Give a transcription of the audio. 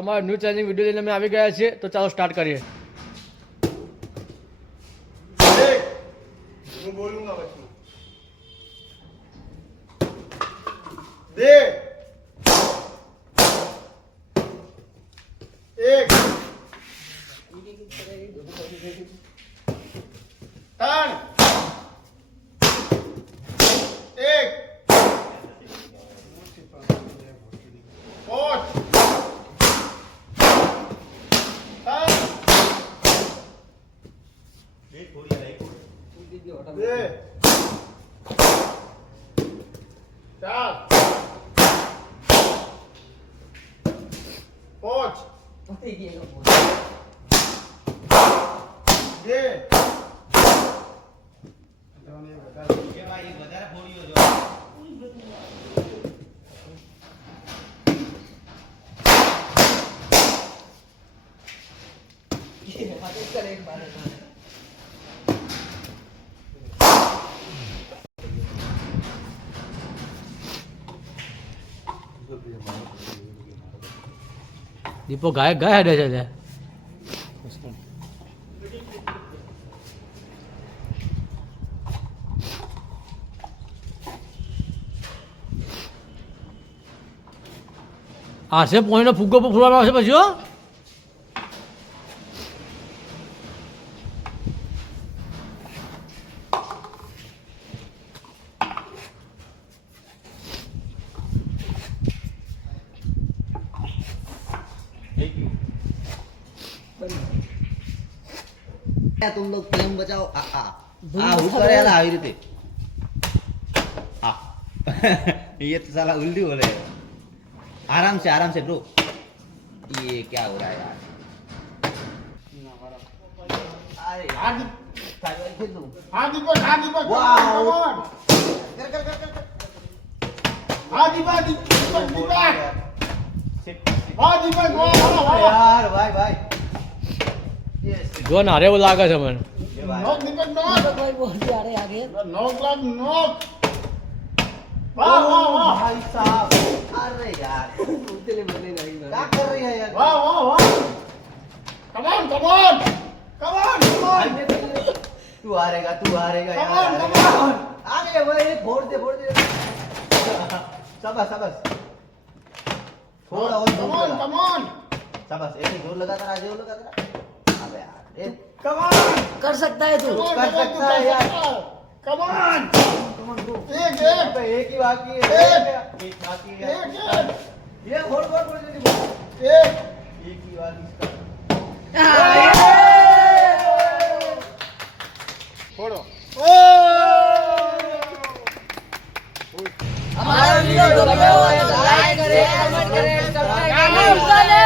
અમારા new challenging video લઈને અમે આવી ગયા છીએ. તો ચાલો સ્ટાર્ટ કરીએ. હું બોલુંગા વચમાં. દે એક ત્રણ એક પાંચ બે ચાર પાંચ બે દીપો ગાય ગાય હેડે છે ત્યાં. આ છે પોઈનો ફુગ્ગો ફૂલવામાં આવશે પછી હો. तुम लोग टाइम बचाओ ऊपर यार આવી રીતે ये तो साला उल्टी हो रहे आराम से ब्रो ये क्या हो रहा है यार अरे यार खेल दूं आदि पर वाओ कर आदि पर यार भाई જો ને હારે એવું લાગે છે મને. नॉक निकल नॉक भाई बहुत यारे आगे नॉक लाग नॉक वाह वाह वाह भाई साहब अरे यार उतने बने नहीं क्या कर रही है यार वाह वाह वाह कम ऑन तू हारेगा कम यार ऑन आगे भाई फोड़ दे शाबाश थोड़ा और कम ऑन शाबाश एक जोर लगाता रहा अबे यार कम ऑन कर सकता है तू कर सकता है यार कम ऑन एक एक ही बाकी है एक बाकी है ये फोड़ जल्दी एक एक ही बाकी इसका छोड़ो हमारा वीडियो तो लाइक करें कमेंट करें सब्सक्राइब करें